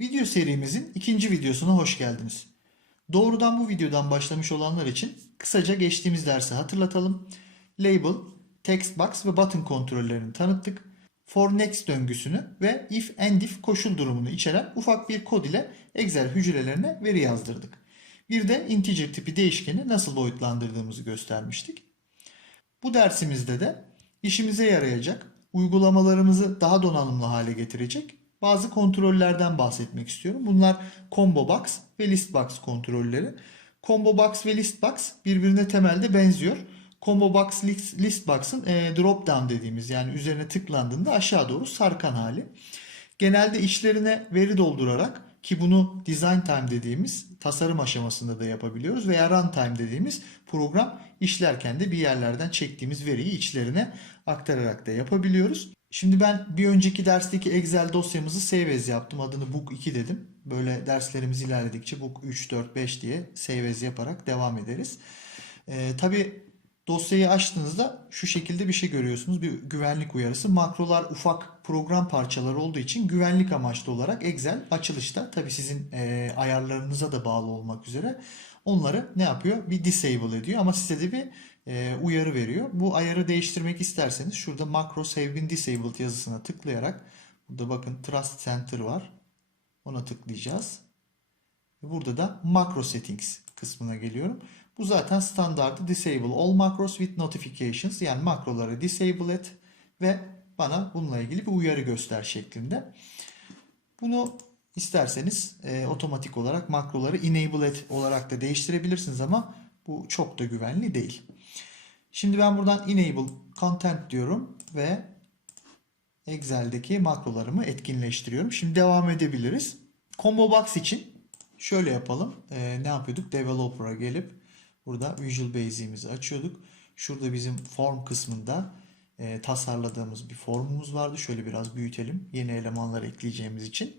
Video serimizin ikinci videosuna hoş geldiniz. Doğrudan bu videodan başlamış olanlar için kısaca geçtiğimiz dersi hatırlatalım. Label, text box ve button kontrollerini tanıttık. For next döngüsünü ve if and if koşul durumunu içeren ufak bir kod ile Excel hücrelerine veri yazdırdık. Bir de integer tipi değişkeni nasıl boyutlandırdığımızı göstermiştik. Bu dersimizde de işimize yarayacak, uygulamalarımızı daha donanımlı hale getirecek bazı kontrollerden bahsetmek istiyorum. Bunlar combo box ve list box kontrolleri. Combo box ve list box birbirine temelde benziyor. Combo box list, list box'ın e, drop down dediğimiz yani üzerine tıklandığında aşağı doğru sarkan hali. Genelde içlerine veri doldurarak ki bunu design time dediğimiz tasarım aşamasında da yapabiliyoruz veya runtime dediğimiz program işlerken de bir yerlerden çektiğimiz veriyi içlerine aktararak da yapabiliyoruz. Şimdi ben bir önceki dersteki Excel dosyamızı save as yaptım. Adını book 2 dedim. Böyle derslerimiz ilerledikçe book 3, 4, 5 diye save as yaparak devam ederiz. Ee, tabii dosyayı açtığınızda şu şekilde bir şey görüyorsunuz. Bir güvenlik uyarısı. Makrolar ufak program parçaları olduğu için güvenlik amaçlı olarak Excel açılışta tabii sizin e, ayarlarınıza da bağlı olmak üzere onları ne yapıyor? Bir disable ediyor ama size de bir uyarı veriyor. Bu ayarı değiştirmek isterseniz şurada macro have been disabled yazısına tıklayarak burada bakın trust center var. Ona tıklayacağız. Burada da macro settings kısmına geliyorum. Bu zaten standartı disable all macros with notifications yani makroları disable et ve bana bununla ilgili bir uyarı göster şeklinde. Bunu isterseniz e, otomatik olarak makroları enable et olarak da değiştirebilirsiniz ama bu çok da güvenli değil. Şimdi ben buradan enable content diyorum ve Excel'deki makrolarımı etkinleştiriyorum. Şimdi devam edebiliriz. Combo box için şöyle yapalım. Ee, ne yapıyorduk? Developer'a gelip burada Visual Basic'imizi açıyorduk. Şurada bizim form kısmında e, tasarladığımız bir formumuz vardı. Şöyle biraz büyütelim. Yeni elemanlar ekleyeceğimiz için.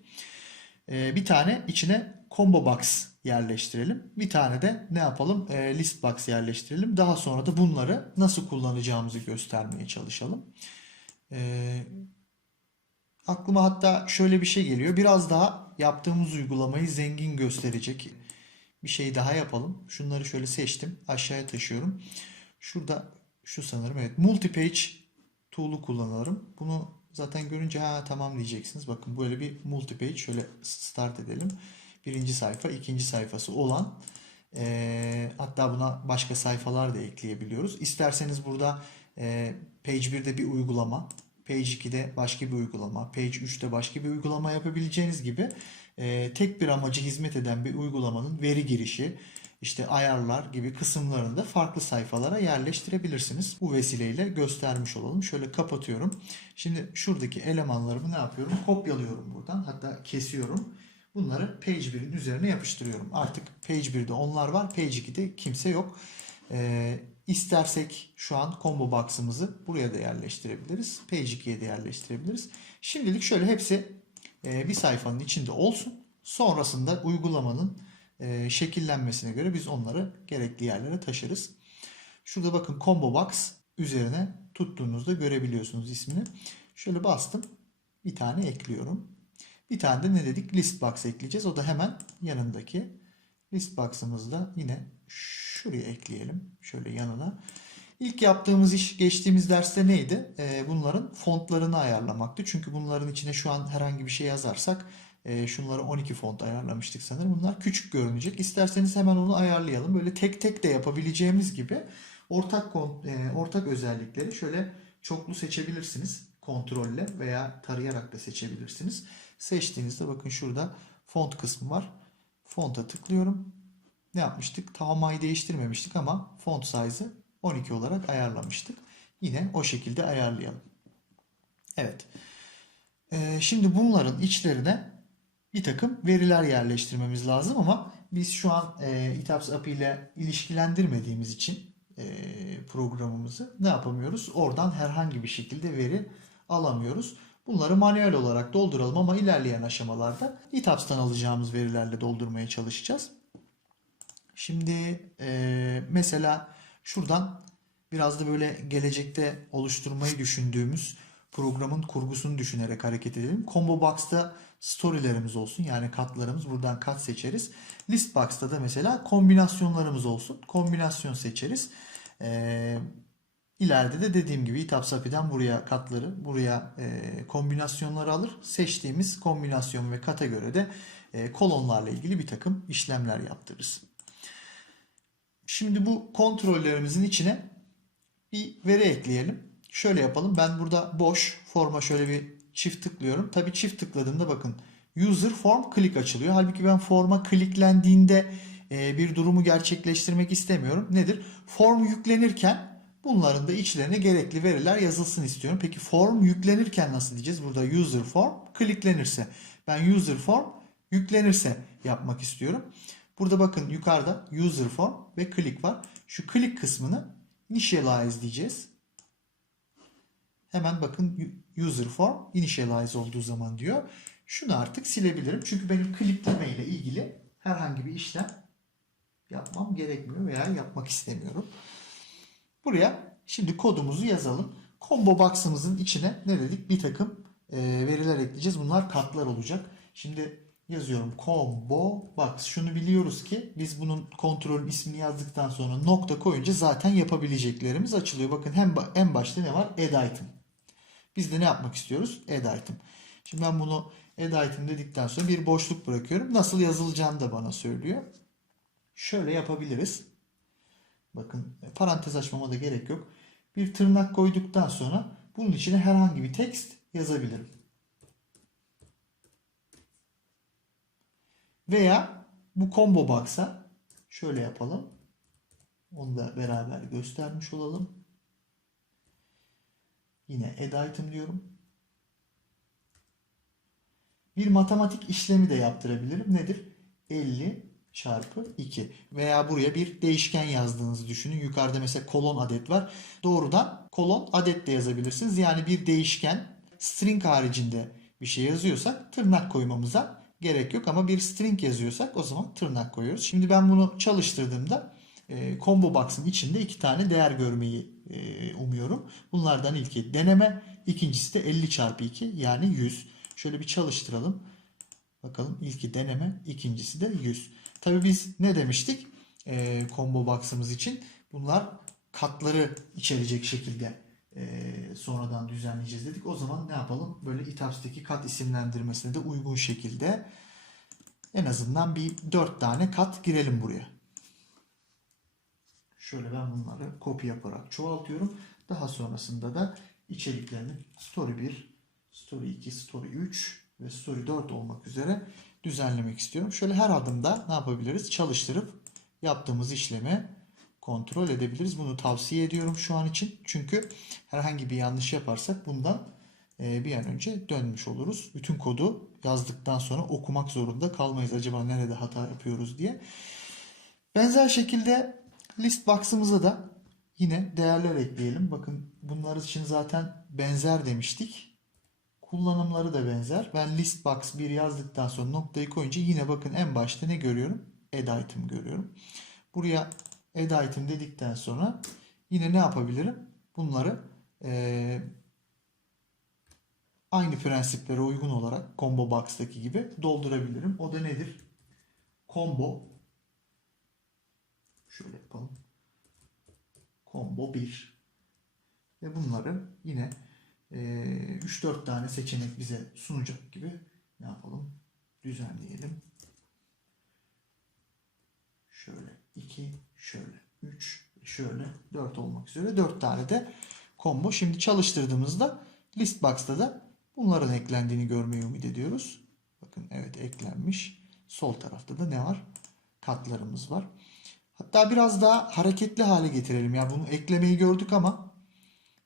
E, bir tane içine combo box yerleştirelim. Bir tane de ne yapalım? E, list box yerleştirelim. Daha sonra da bunları nasıl kullanacağımızı göstermeye çalışalım. E, aklıma hatta şöyle bir şey geliyor. Biraz daha yaptığımız uygulamayı zengin gösterecek bir şey daha yapalım. Şunları şöyle seçtim. Aşağıya taşıyorum. Şurada şu sanırım evet multi-page tool'u kullanırım. Bunu zaten görünce ha tamam diyeceksiniz. Bakın böyle bir multi-page şöyle start edelim. Birinci sayfa, ikinci sayfası olan e, hatta buna başka sayfalar da ekleyebiliyoruz. İsterseniz burada e, page 1'de bir uygulama, page 2'de başka bir uygulama, page 3'te başka bir uygulama yapabileceğiniz gibi e, tek bir amacı hizmet eden bir uygulamanın veri girişi, işte ayarlar gibi kısımlarını da farklı sayfalara yerleştirebilirsiniz. Bu vesileyle göstermiş olalım. Şöyle kapatıyorum. Şimdi şuradaki elemanlarımı ne yapıyorum? Kopyalıyorum buradan. Hatta kesiyorum. Bunları page 1'in üzerine yapıştırıyorum. Artık page 1'de onlar var. Page 2'de kimse yok. Ee, istersek şu an combo box'ımızı buraya da yerleştirebiliriz. Page 2'ye de yerleştirebiliriz. Şimdilik şöyle hepsi e, bir sayfanın içinde olsun. Sonrasında uygulamanın e, şekillenmesine göre biz onları gerekli yerlere taşırız. Şurada bakın combo box üzerine tuttuğunuzda görebiliyorsunuz ismini. Şöyle bastım. Bir tane ekliyorum. Bir tane de ne dedik? List box ekleyeceğiz. O da hemen yanındaki list box'ımızda yine şuraya ekleyelim. Şöyle yanına. İlk yaptığımız iş geçtiğimiz derste neydi? Ee, bunların fontlarını ayarlamaktı. Çünkü bunların içine şu an herhangi bir şey yazarsak e, şunları 12 font ayarlamıştık sanırım. Bunlar küçük görünecek. İsterseniz hemen onu ayarlayalım. Böyle tek tek de yapabileceğimiz gibi ortak e, ortak özellikleri şöyle çoklu seçebilirsiniz. Kontrolle veya tarayarak da seçebilirsiniz. Seçtiğinizde bakın şurada font kısmı var. Fonta tıklıyorum. Ne yapmıştık? Tamamayı değiştirmemiştik ama font size'ı 12 olarak ayarlamıştık. Yine o şekilde ayarlayalım. Evet. Ee, şimdi bunların içlerine bir takım veriler yerleştirmemiz lazım ama biz şu an e, Itaps API ile ilişkilendirmediğimiz için e, programımızı ne yapamıyoruz? Oradan herhangi bir şekilde veri alamıyoruz. Bunları manuel olarak dolduralım ama ilerleyen aşamalarda Itaps'tan alacağımız verilerle doldurmaya çalışacağız. Şimdi e, mesela şuradan biraz da böyle gelecekte oluşturmayı düşündüğümüz programın kurgusunu düşünerek hareket edelim. Combo Box'ta story'lerimiz olsun. Yani katlarımız. Buradan kat seçeriz. List Box'ta da mesela kombinasyonlarımız olsun. Kombinasyon seçeriz. Ee, ileride de dediğim gibi Hitap Sapi'den buraya katları, buraya e, kombinasyonları alır. Seçtiğimiz kombinasyon ve kata göre de e, kolonlarla ilgili bir takım işlemler yaptırırız. Şimdi bu kontrollerimizin içine bir veri ekleyelim. Şöyle yapalım. Ben burada boş forma şöyle bir çift tıklıyorum. Tabii çift tıkladığımda bakın user form click açılıyor. Halbuki ben forma kliklendiğinde e, bir durumu gerçekleştirmek istemiyorum. Nedir? Form yüklenirken bunların da içlerine gerekli veriler yazılsın istiyorum. Peki form yüklenirken nasıl diyeceğiz? Burada user form kliklenirse. Ben user form yüklenirse yapmak istiyorum. Burada bakın yukarıda user form ve click var. Şu click kısmını initialize diyeceğiz. Hemen bakın user form initialize olduğu zaman diyor. Şunu artık silebilirim. Çünkü benim klikleme ile ilgili herhangi bir işlem yapmam gerekmiyor veya yapmak istemiyorum. Buraya şimdi kodumuzu yazalım. Combo box'ımızın içine ne dedik? Bir takım e, veriler ekleyeceğiz. Bunlar katlar olacak. Şimdi yazıyorum combo box. Şunu biliyoruz ki biz bunun kontrol ismini yazdıktan sonra nokta koyunca zaten yapabileceklerimiz açılıyor. Bakın hem en başta ne var? Add item. Biz de ne yapmak istiyoruz? Add item. Şimdi ben bunu add item dedikten sonra bir boşluk bırakıyorum. Nasıl yazılacağını da bana söylüyor. Şöyle yapabiliriz. Bakın parantez açmama da gerek yok. Bir tırnak koyduktan sonra bunun içine herhangi bir tekst yazabilirim. Veya bu combo box'a şöyle yapalım. Onu da beraber göstermiş olalım. Yine add item diyorum. Bir matematik işlemi de yaptırabilirim. Nedir? 50 çarpı 2 veya buraya bir değişken yazdığınızı düşünün. Yukarıda mesela kolon adet var. Doğrudan kolon adet de yazabilirsiniz. Yani bir değişken string haricinde bir şey yazıyorsak tırnak koymamıza gerek yok ama bir string yazıyorsak o zaman tırnak koyuyoruz. Şimdi ben bunu çalıştırdığımda e, combo box'ın içinde iki tane değer görmeyi e, umuyorum. Bunlardan ilki deneme, ikincisi de 50 çarpı 2 yani 100. Şöyle bir çalıştıralım. Bakalım ilki deneme, ikincisi de 100. Tabii biz ne demiştik? E, combo box'ımız için bunlar katları içerecek şekilde e, sonradan düzenleyeceğiz dedik. O zaman ne yapalım? Böyle itaps'taki kat isimlendirmesine de uygun şekilde en azından bir 4 tane kat girelim buraya. Şöyle ben bunları kopya yaparak çoğaltıyorum. Daha sonrasında da içeriklerini story 1, story 2, story 3 ve story 4 olmak üzere düzenlemek istiyorum. Şöyle her adımda ne yapabiliriz? Çalıştırıp yaptığımız işlemi kontrol edebiliriz. Bunu tavsiye ediyorum şu an için. Çünkü herhangi bir yanlış yaparsak bundan e, bir an önce dönmüş oluruz. Bütün kodu yazdıktan sonra okumak zorunda kalmayız. Acaba nerede hata yapıyoruz diye. Benzer şekilde list box'ımıza da yine değerler ekleyelim. Bakın bunlar için zaten benzer demiştik. Kullanımları da benzer. Ben list box 1 yazdıktan sonra noktayı koyunca yine bakın en başta ne görüyorum? Add item görüyorum. Buraya add item dedikten sonra yine ne yapabilirim? Bunları e, aynı prensiplere uygun olarak combo box'taki gibi doldurabilirim. O da nedir? Combo şöyle yapalım. Combo 1 ve bunları yine e, 3-4 tane seçenek bize sunacak gibi ne yapalım? Düzenleyelim. Şöyle 2, şöyle 3, şöyle 4 olmak üzere 4 tane de combo. Şimdi çalıştırdığımızda list box'ta da bunların eklendiğini görmeyi ümit ediyoruz. Bakın evet eklenmiş. Sol tarafta da ne var? Katlarımız var. Hatta biraz daha hareketli hale getirelim. Yani bunu eklemeyi gördük ama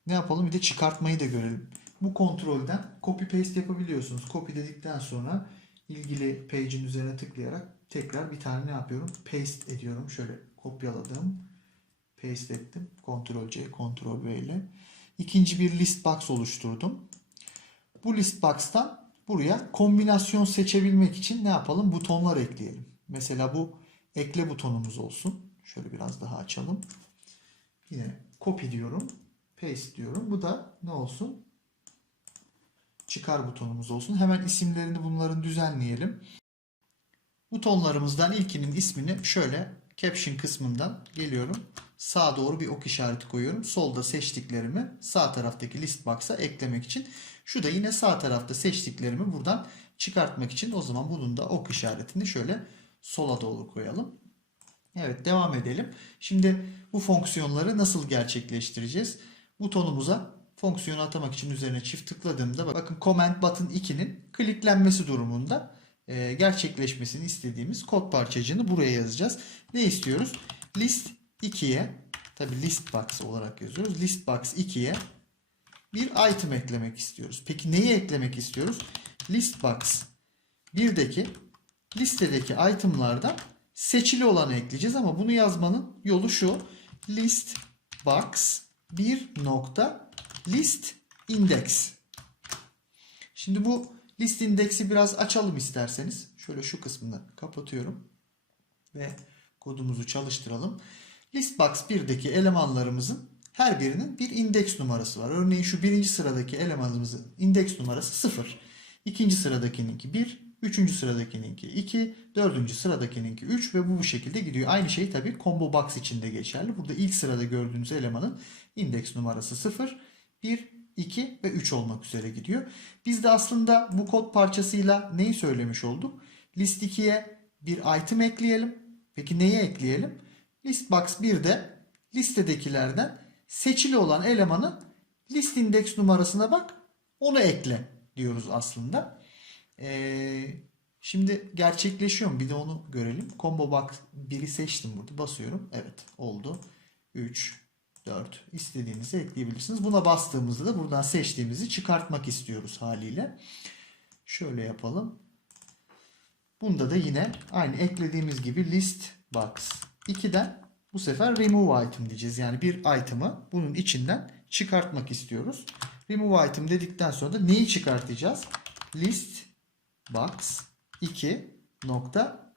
ne yapalım? Bir de çıkartmayı da görelim. Bu kontrolden copy paste yapabiliyorsunuz. Copy dedikten sonra ilgili page'in üzerine tıklayarak tekrar bir tane ne yapıyorum? Paste ediyorum. Şöyle kopyaladım. Paste ettim. Ctrl C, Ctrl V ile. İkinci bir list box oluşturdum. Bu list box'tan buraya kombinasyon seçebilmek için ne yapalım? Butonlar ekleyelim. Mesela bu ekle butonumuz olsun. Şöyle biraz daha açalım. Yine copy diyorum. Paste diyorum. Bu da ne olsun? çıkar butonumuz olsun. Hemen isimlerini bunların düzenleyelim. Butonlarımızdan ilkinin ismini şöyle caption kısmından geliyorum. Sağa doğru bir ok işareti koyuyorum. Solda seçtiklerimi sağ taraftaki list box'a eklemek için. Şu da yine sağ tarafta seçtiklerimi buradan çıkartmak için. O zaman bunun da ok işaretini şöyle sola doğru koyalım. Evet devam edelim. Şimdi bu fonksiyonları nasıl gerçekleştireceğiz? Butonumuza fonksiyonu atamak için üzerine çift tıkladığımda bakın Command Button 2'nin kliklenmesi durumunda e, gerçekleşmesini istediğimiz kod parçacığını buraya yazacağız. Ne istiyoruz? List 2'ye tabi list box olarak yazıyoruz. List box 2'ye bir item eklemek istiyoruz. Peki neyi eklemek istiyoruz? List box 1'deki listedeki itemlardan seçili olanı ekleyeceğiz ama bunu yazmanın yolu şu. List box 1 nokta list index. Şimdi bu list indeksi biraz açalım isterseniz. Şöyle şu kısmını kapatıyorum ve kodumuzu çalıştıralım. Listbox 1'deki elemanlarımızın her birinin bir indeks numarası var. Örneğin şu birinci sıradaki elemanımızın indeks numarası 0. İkinci sıradakininki 1, üçüncü sıradakininki 2, dördüncü sıradakininki 3 ve bu bu şekilde gidiyor. Aynı şey tabii combo box için de geçerli. Burada ilk sırada gördüğünüz elemanın indeks numarası 0, 1, 2 ve 3 olmak üzere gidiyor. Biz de aslında bu kod parçasıyla neyi söylemiş olduk? List 2'ye bir item ekleyelim. Peki neyi ekleyelim? Listbox 1'de listedekilerden seçili olan elemanın list indeks numarasına bak onu ekle diyoruz aslında. Ee, şimdi gerçekleşiyor mu? Bir de onu görelim. Combo box 1'i seçtim burada. Basıyorum. Evet oldu. 3, 4 istediğinizi ekleyebilirsiniz. Buna bastığımızda da buradan seçtiğimizi çıkartmak istiyoruz haliyle. Şöyle yapalım. Bunda da yine aynı eklediğimiz gibi list box 2'den bu sefer remove item diyeceğiz. Yani bir item'ı bunun içinden çıkartmak istiyoruz. Remove item dedikten sonra da neyi çıkartacağız? List box 2 nokta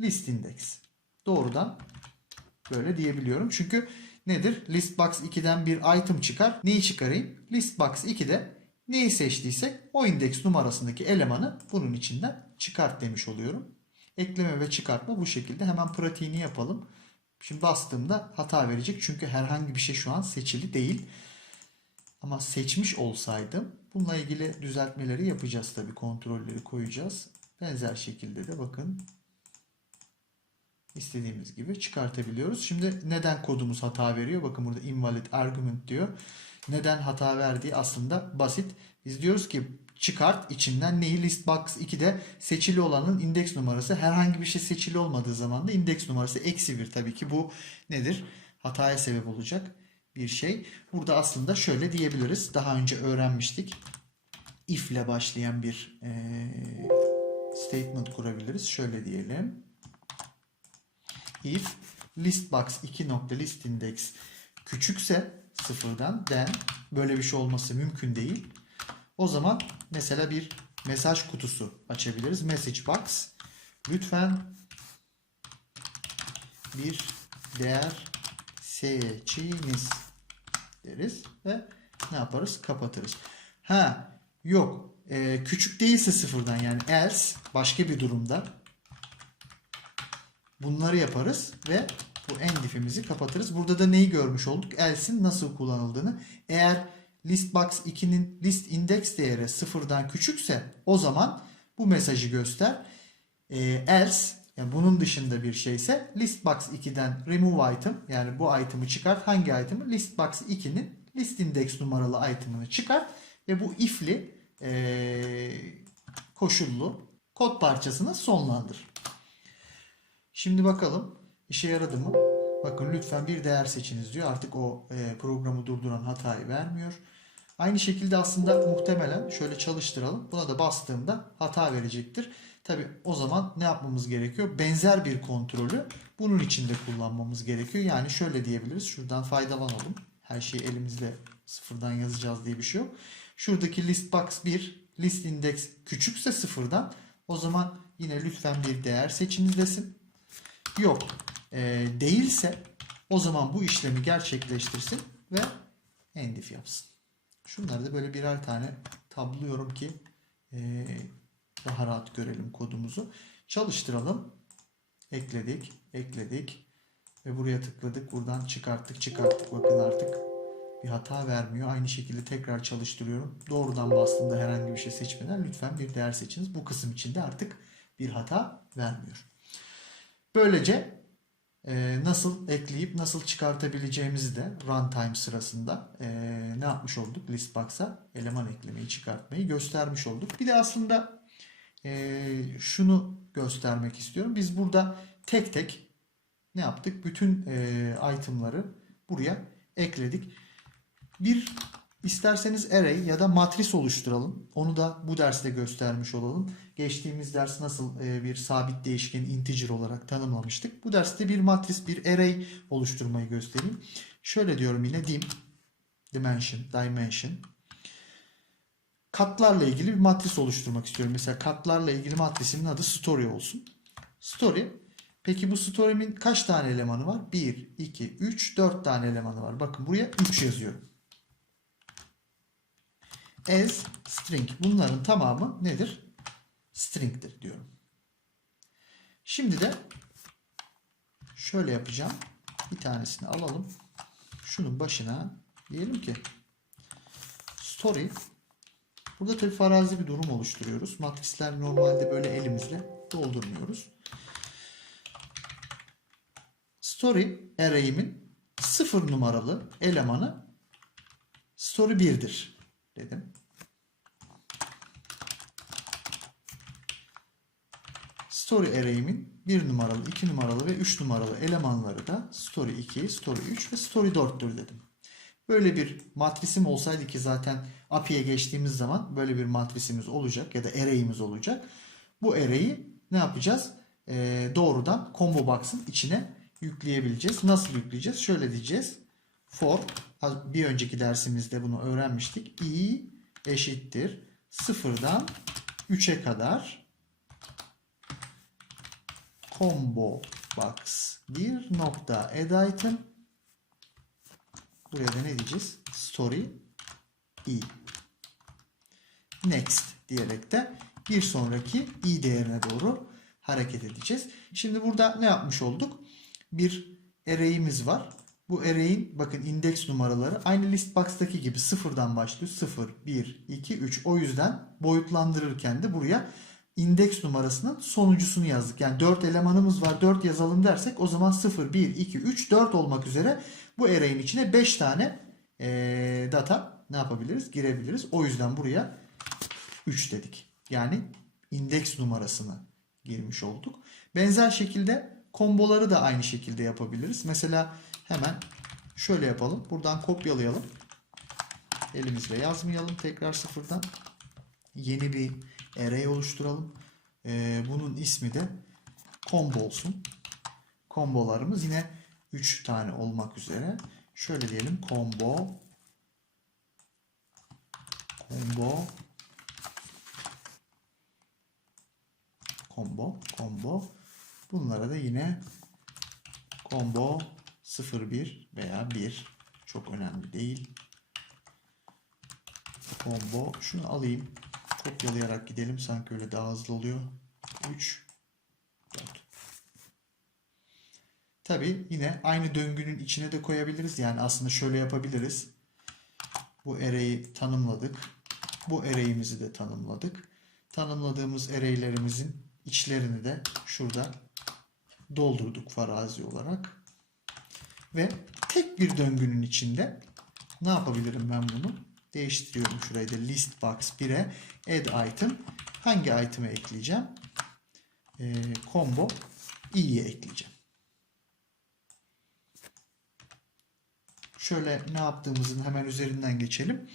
list index. Doğrudan böyle diyebiliyorum. Çünkü nedir? Listbox 2'den bir item çıkar. Neyi çıkarayım? Listbox 2'de neyi seçtiysek o indeks numarasındaki elemanı bunun içinden çıkart demiş oluyorum. Ekleme ve çıkartma bu şekilde. Hemen pratiğini yapalım. Şimdi bastığımda hata verecek. Çünkü herhangi bir şey şu an seçili değil. Ama seçmiş olsaydım bununla ilgili düzeltmeleri yapacağız tabii. Kontrolleri koyacağız. Benzer şekilde de bakın istediğimiz gibi çıkartabiliyoruz. Şimdi neden kodumuz hata veriyor? Bakın burada invalid argument diyor. Neden hata verdiği aslında basit. Biz diyoruz ki çıkart içinden neyi listbox 2'de seçili olanın indeks numarası herhangi bir şey seçili olmadığı zaman da indeks numarası eksi 1 tabii ki bu nedir? Hataya sebep olacak bir şey. Burada aslında şöyle diyebiliriz. Daha önce öğrenmiştik. If ile başlayan bir eee, statement kurabiliriz. Şöyle diyelim. If listbox 2 nokta list index küçükse sıfırdan then böyle bir şey olması mümkün değil. O zaman mesela bir mesaj kutusu açabiliriz. Message box. Lütfen bir değer seçiniz deriz ve ne yaparız? Kapatırız. Ha yok. Ee, küçük değilse sıfırdan yani else başka bir durumda bunları yaparız ve bu endif'imizi kapatırız. Burada da neyi görmüş olduk? Else'in nasıl kullanıldığını. Eğer listbox 2'nin list index değeri sıfırdan küçükse o zaman bu mesajı göster. Ee, else yani bunun dışında bir şeyse listbox 2'den remove item yani bu item'ı çıkart. Hangi item'ı? Listbox 2'nin list index numaralı item'ını çıkart ve bu if'li ee, koşullu kod parçasını sonlandır. Şimdi bakalım işe yaradı mı? Bakın lütfen bir değer seçiniz diyor. Artık o e, programı durduran hatayı vermiyor. Aynı şekilde aslında muhtemelen şöyle çalıştıralım. Buna da bastığımda hata verecektir. Tabi o zaman ne yapmamız gerekiyor? Benzer bir kontrolü bunun içinde kullanmamız gerekiyor. Yani şöyle diyebiliriz. Şuradan faydalanalım. Her şeyi elimizde sıfırdan yazacağız diye bir şey yok. Şuradaki listbox 1 list index küçükse sıfırdan o zaman yine lütfen bir değer seçiniz desin. Yok e, değilse o zaman bu işlemi gerçekleştirsin ve endif yapsın. Şunları da böyle birer tane tablıyorum ki e, daha rahat görelim kodumuzu. Çalıştıralım. Ekledik, ekledik ve buraya tıkladık. Buradan çıkarttık, çıkarttık. Bakın artık bir hata vermiyor. Aynı şekilde tekrar çalıştırıyorum. Doğrudan bastığımda herhangi bir şey seçmeden lütfen bir değer seçiniz. Bu kısım içinde artık bir hata vermiyor. Böylece e, nasıl ekleyip nasıl çıkartabileceğimizi de runtime sırasında e, ne yapmış olduk? Listbox'a eleman eklemeyi çıkartmayı göstermiş olduk. Bir de aslında şunu göstermek istiyorum. Biz burada tek tek ne yaptık? Bütün e, itemları buraya ekledik. Bir isterseniz array ya da matris oluşturalım. Onu da bu derste göstermiş olalım. Geçtiğimiz ders nasıl e, bir sabit değişkeni integer olarak tanımlamıştık. Bu derste bir matris, bir array oluşturmayı göstereyim. Şöyle diyorum yine dim, dimension, dimension. Katlarla ilgili bir matris oluşturmak istiyorum. Mesela katlarla ilgili matrisimin adı story olsun. Story. Peki bu story'min kaç tane elemanı var? 1, 2, 3, 4 tane elemanı var. Bakın buraya 3 yazıyorum. As string. Bunların tamamı nedir? String'tir diyorum. Şimdi de şöyle yapacağım. Bir tanesini alalım. Şunun başına diyelim ki story Burada tabii farazi bir durum oluşturuyoruz. Matrisler normalde böyle elimizle doldurmuyoruz. Story array'imin sıfır numaralı elemanı story 1'dir dedim. Story array'imin 1 numaralı, 2 numaralı ve 3 numaralı elemanları da story 2, story 3 ve story 4'tür dedim. Böyle bir matrisim olsaydı ki zaten API'ye geçtiğimiz zaman böyle bir matrisimiz olacak ya da array'imiz olacak. Bu array'i ne yapacağız? Ee, doğrudan combo box'ın içine yükleyebileceğiz. Nasıl yükleyeceğiz? Şöyle diyeceğiz. For bir önceki dersimizde bunu öğrenmiştik. i eşittir sıfırdan 3'e kadar combo box bir nokta add item Buraya da ne diyeceğiz? Story i. Next diyerek de bir sonraki i değerine doğru hareket edeceğiz. Şimdi burada ne yapmış olduk? Bir array'imiz var. Bu array'in bakın indeks numaraları aynı list box'taki gibi sıfırdan başlıyor. 0, 1, 2, 3. O yüzden boyutlandırırken de buraya indeks numarasının sonuncusunu yazdık. Yani 4 elemanımız var 4 yazalım dersek o zaman 0, 1, 2, 3, 4 olmak üzere bu array'in içine 5 tane e, data ne yapabiliriz? Girebiliriz. O yüzden buraya 3 dedik. Yani indeks numarasını girmiş olduk. Benzer şekilde komboları da aynı şekilde yapabiliriz. Mesela hemen şöyle yapalım. Buradan kopyalayalım. Elimizle yazmayalım tekrar sıfırdan. Yeni bir array oluşturalım. Ee, bunun ismi de combo olsun. Kombolarımız yine 3 tane olmak üzere. Şöyle diyelim combo combo combo combo bunlara da yine combo 01 veya 1 çok önemli değil. Combo şunu alayım. Kopyalayarak gidelim. Sanki öyle daha hızlı oluyor. 3 4 Tabi yine aynı döngünün içine de koyabiliriz. Yani aslında şöyle yapabiliriz. Bu array'i tanımladık. Bu array'imizi de tanımladık. Tanımladığımız array'lerimizin içlerini de şurada doldurduk farazi olarak. Ve tek bir döngünün içinde ne yapabilirim ben bunu? Değiştiriyorum şurayı da list box 1'e add item. Hangi item'e ekleyeceğim? Ee, combo i'ye ekleyeceğim. Şöyle ne yaptığımızın hemen üzerinden geçelim.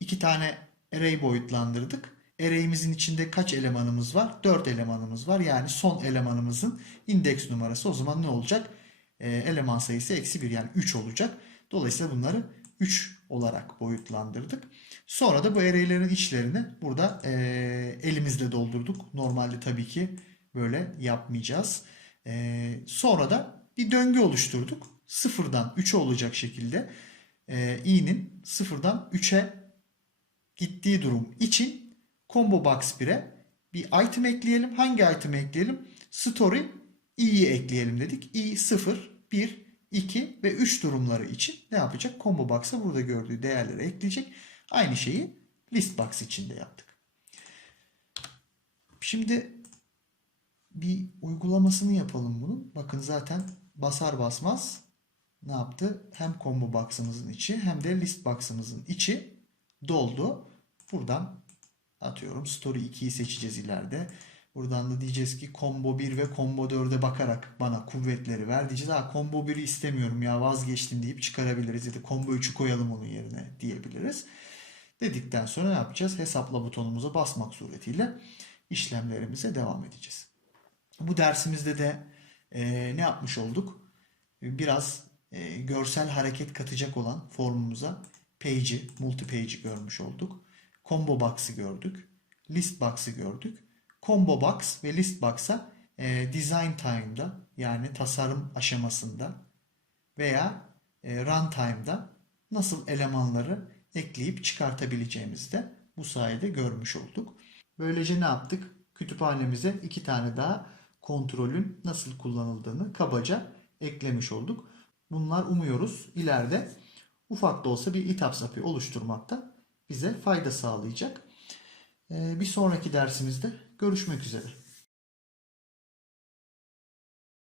İki tane array boyutlandırdık. Array'imizin içinde kaç elemanımız var? 4 elemanımız var. Yani son elemanımızın indeks numarası o zaman ne olacak? Ee, eleman sayısı eksi 1 yani 3 olacak. Dolayısıyla bunları 3 olarak boyutlandırdık. Sonra da bu array'lerin içlerini burada e, elimizle doldurduk. Normalde tabii ki böyle yapmayacağız. E, sonra da bir döngü oluşturduk. Sıfırdan 3'e olacak şekilde e, i'nin sıfırdan 3'e gittiği durum için combo box 1'e bir item ekleyelim. Hangi item ekleyelim? Story i'yi ekleyelim dedik. i 0, 1, 2 ve 3 durumları için ne yapacak? Combo box'a burada gördüğü değerleri ekleyecek. Aynı şeyi list box için de yaptık. Şimdi bir uygulamasını yapalım bunun. Bakın zaten basar basmaz ne yaptı? Hem combo box'ımızın içi hem de list box'ımızın içi doldu. Buradan atıyorum story 2'yi seçeceğiz ileride. Buradan da diyeceğiz ki combo 1 ve combo 4'e bakarak bana kuvvetleri ver diyeceğiz. Ha combo 1'i istemiyorum ya vazgeçtim deyip çıkarabiliriz ya da combo 3'ü koyalım onun yerine diyebiliriz. Dedikten sonra ne yapacağız? Hesapla butonumuza basmak suretiyle işlemlerimize devam edeceğiz. Bu dersimizde de e, ne yapmış olduk? Biraz e, görsel hareket katacak olan formumuza page'i, multi page'i görmüş olduk. Combo box'ı gördük. List box'ı gördük. Combo box ve list box'a e, design time'da yani tasarım aşamasında veya e, run time'da nasıl elemanları ekleyip çıkartabileceğimizi de bu sayede görmüş olduk. Böylece ne yaptık? Kütüphanemize iki tane daha kontrolün nasıl kullanıldığını kabaca eklemiş olduk. Bunlar umuyoruz ileride ufak da olsa bir ETABS API oluşturmakta bize fayda sağlayacak. Ee, Bir sonraki dersimizde görüşmek üzere.